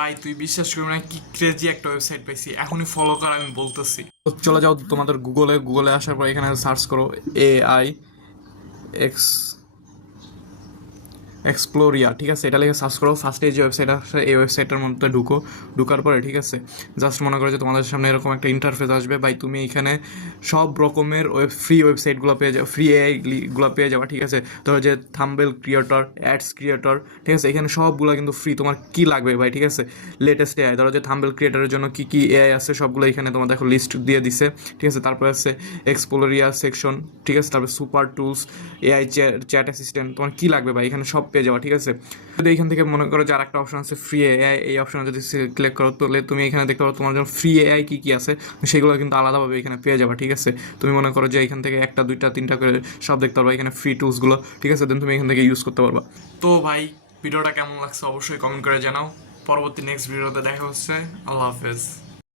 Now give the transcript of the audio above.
ভাই তুই বিশ্বাস করবি না কি ক্রেজি একটা ওয়েবসাইট পাইছি, এখনই ফলো কর, আমি বলতেছি। তো চলে যাও তোমাদের গুগলে আসার পর এখানে সার্চ করো AI এক্স এক্সপ্লোরিয়া, ঠিক আছে, এটা লিখে সার্চ করো। ফার্স্টে যে ওয়েবসাইট আসে এই ওয়েবসাইটের মধ্যে ঢুকার পরে ঠিক আছে, জাস্ট মনে করো যে তোমাদের সামনে এরকম একটা ইন্টারফেস আসবে। ভাই তুমি এখানে সব রকমের ফ্রি ওয়েবসাইটগুলো পেয়ে যাবে, ফ্রি এআইগুলো পেয়ে যাবে, ঠিক আছে। ধরো যে থাম্বনেল ক্রিয়েটর, অ্যাডস ক্রিয়েটর, ঠিক আছে, এখানে সবগুলো কিন্তু ফ্রি। তোমার কি লাগবে ভাই, ঠিক আছে, লেটেস্ট এআই। ধরো যে থাম্বনেল ক্রিয়েটরের জন্য কি কি এআই আছে সবগুলো এখানে তোমার দেখো লিস্ট দিয়ে দিছে, ঠিক আছে। তারপর আছে এক্সপ্লোরিয়া সেকশন, ঠিক আছে, তারপর super tools, AI chat assistant, তোমার কি লাগবে ভাই এখানে সব পেয়ে যাওয়া, ঠিক আছে। যদি এখান থেকে মনে করো যে আর একটা অপশন আছে ফ্রি এআই, এই অপশনে যদি সিলেক্ট করো তাহলে তুমি এখানে দেখতে পারো তোমার জন্য ফ্রি এআই কী কী আছে, সেগুলো কিন্তু আলাদাভাবে এখানে পেয়ে যাবে, ঠিক আছে। তুমি মনে করো যে এখান থেকে একটা দুইটা তিনটা করে সব দেখতে পারবা এখানে ফ্রি টুলসগুলো, ঠিক আছে, দেন তুমি এখান থেকে ইউজ করতে পারবা। তো ভাই ভিডিওটা কেমন লাগছে অবশ্যই কমেন্ট করে জানাও। পরবর্তী নেক্সট ভিডিওতে দেখা হচ্ছে। আল্লাহ হাফেজ।